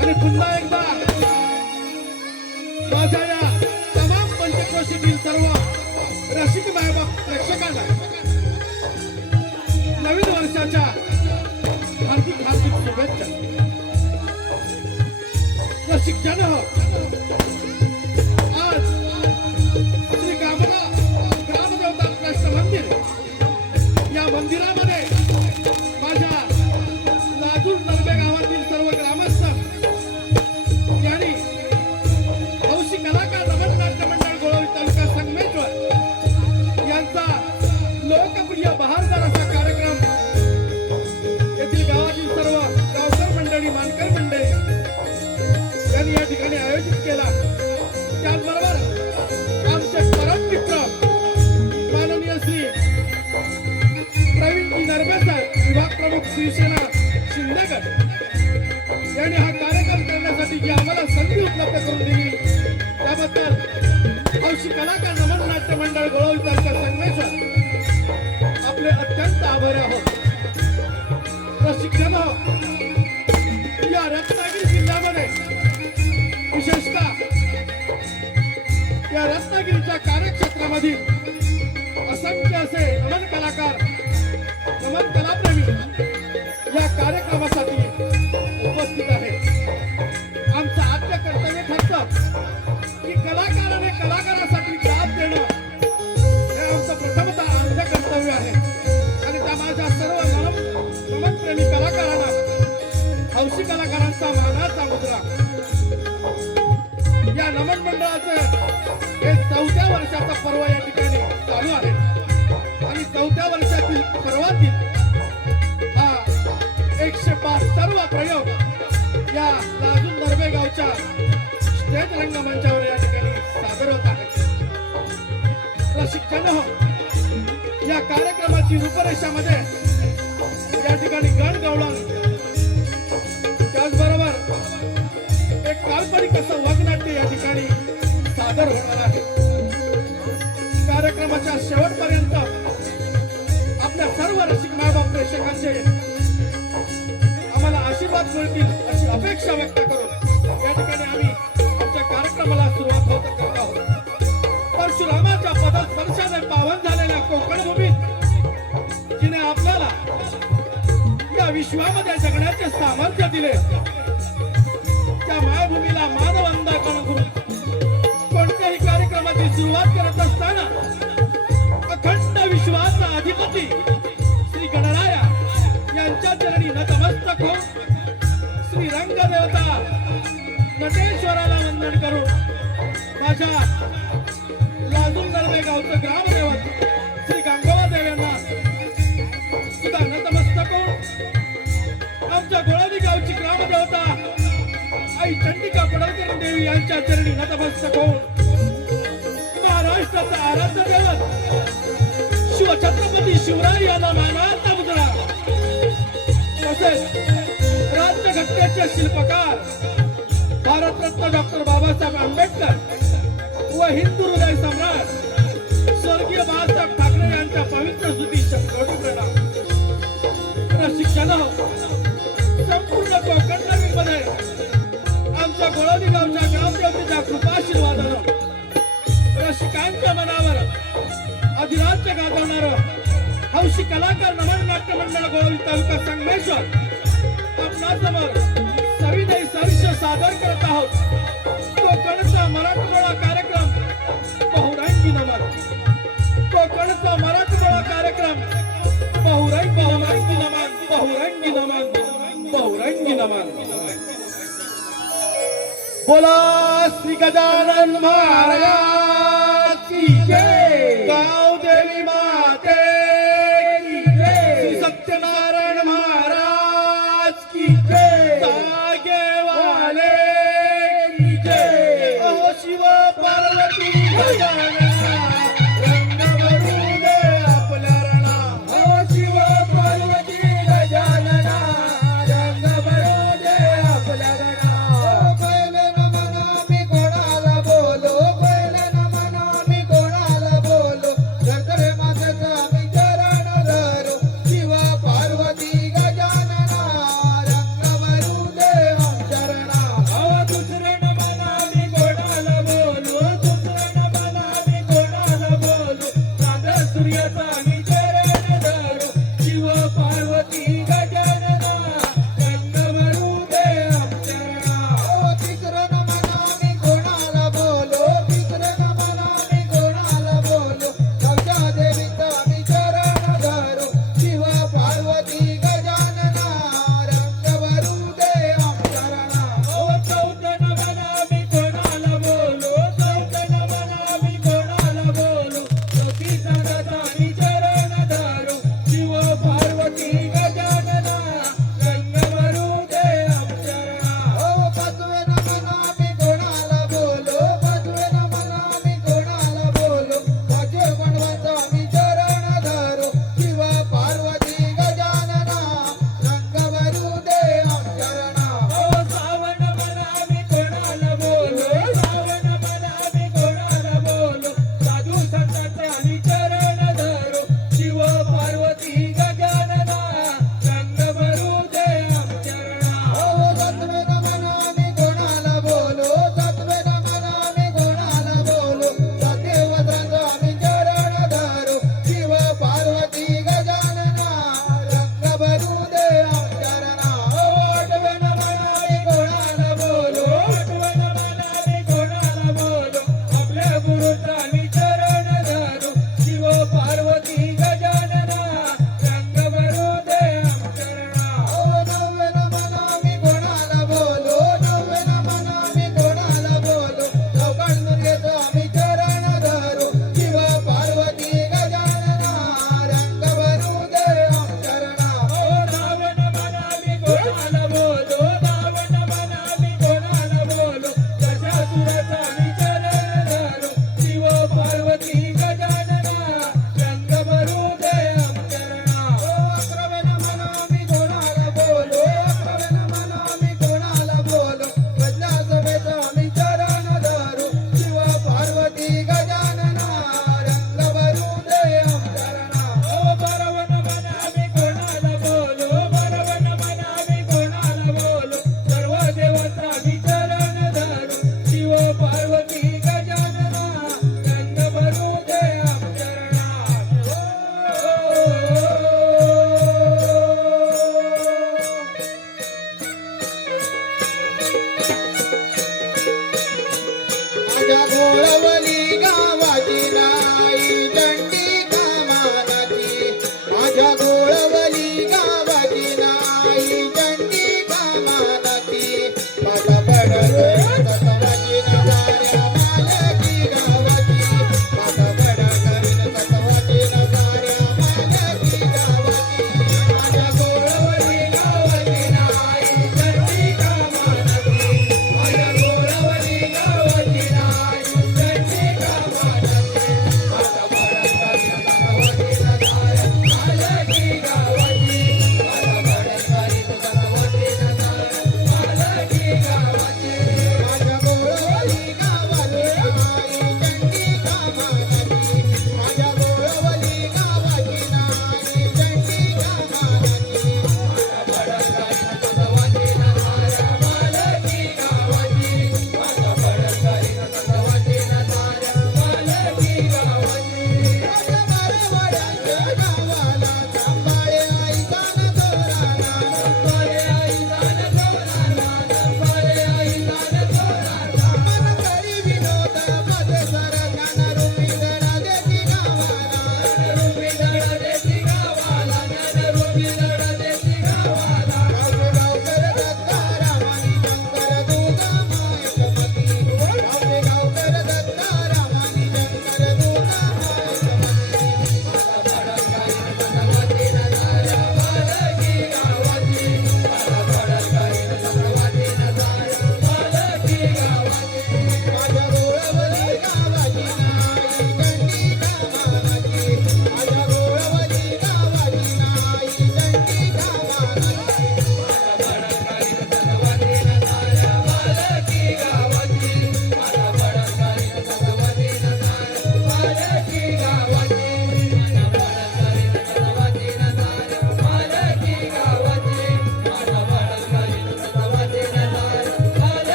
आणि पुन्हा एकदा माझ्या या तमाम पंचक्रोशीतील सर्व रसिक मायबाप प्रेक्षकांना नवीन वर्षाच्या हार्दिक हार्दिक शुभेच्छा. रसिक जन हो. आज श्री कामना ग्रामदेवता कृष्ण मंदिर या मंदिरामध्ये यांनी हा कार्यक्रम करण्यासाठी जी आम्हाला संधी उपलब्ध करून दिली त्याबद्दल हौशी कलाकार नमन नाट्य मंडळ गोळावी तालुका आपले अत्यंत आभारी आहोत. प्रशिक्षण या रत्नागिरी जिल्ह्यामध्ये विशेषतः या रत्नागिरीच्या कार्यक्षेत्रामधील असंख्य असे नमन कलाकार नमन कलाप्रेमी या कार्यक्रमासाठी वर्षाचा पर्व या ठिकाणी चालू आहे. आणि चौथ्या वर्षातील सर्वातील हा एकशे पाच सर्व प्रयोग या लाजून नरबे गावच्या स्टेज रंगमंचावर या ठिकाणी सादर होत आहे. प्रशिक्षण हो. या कार्यक्रमाची रूपरेषामध्ये या ठिकाणी गण गवळण त्याचबरोबर एक काल्पनिक असं वगनाट्य या ठिकाणी सादर होणार आहे. कार्यक्रमाच्या शेवटपर्यंत आपल्या सर्व रसिक मायबाप प्रेक्षकांचे आम्हाला आशीर्वाद मिळतील अशी अपेक्षा व्यक्त करून या ठिकाणी आम्ही आमच्या कार्यक्रमाला सुरुवात होत करत आहोत. परशुरामाच्या पदस्पर्शाने पावन झालेल्या कोकण भूमीत जिने आपल्याला या विश्वामध्ये जगण्याचे सामर्थ्य दिले. त्या मायभूमी ही सुरुवात करत असताना अखंड विश्वास अधिपती श्री गणराया यांच्या चरणी नतमस्तक होऊन श्री रंगदेवता नटेश्वराला वंदन करून माझ्या लाजून गर्भे गावचं ग्रामदेवत श्री गंगोबा देव यांना सुद्धा नतमस्तक होऊन आमच्या गोळादी गावची ग्रामदेवता आई चंडिका पडळकर देवी यांच्या चरणी नतमस्तक होऊन महाराष्ट्राचा आराध्य दैवत. शिवछत्रपती शिवराय यांना मानाचा मुद्रा तसेच राज्यघटनेचे शिल्पकार भारतरत्न डॉक्टर बाबासाहेब आंबेडकर व हिंदू हृदय सम्राट स्वर्गीय बाळासाहेब ठाकरे यांच्या पवित्र स्मृती कोटी प्रणाम रसिकांनो, संपूर्ण कोकण नगरीमध्ये आमच्या गोळवली गावच्या ग्रामदेवतेच्या कृपा तालुका संघमेश्वर आपणासमोर सविनय सविष्य सादर करत आहोत. कोकणचा मराठवाडा कार्यक्रम बहुरांगी नमन कोकणचा मराठवाडा कार्यक्रम बहुरंग बहुरांगी नमन बहुरंगी नमन बहुरंगी नमन बोला श्री गजानन महाराज की जय. பார்வதி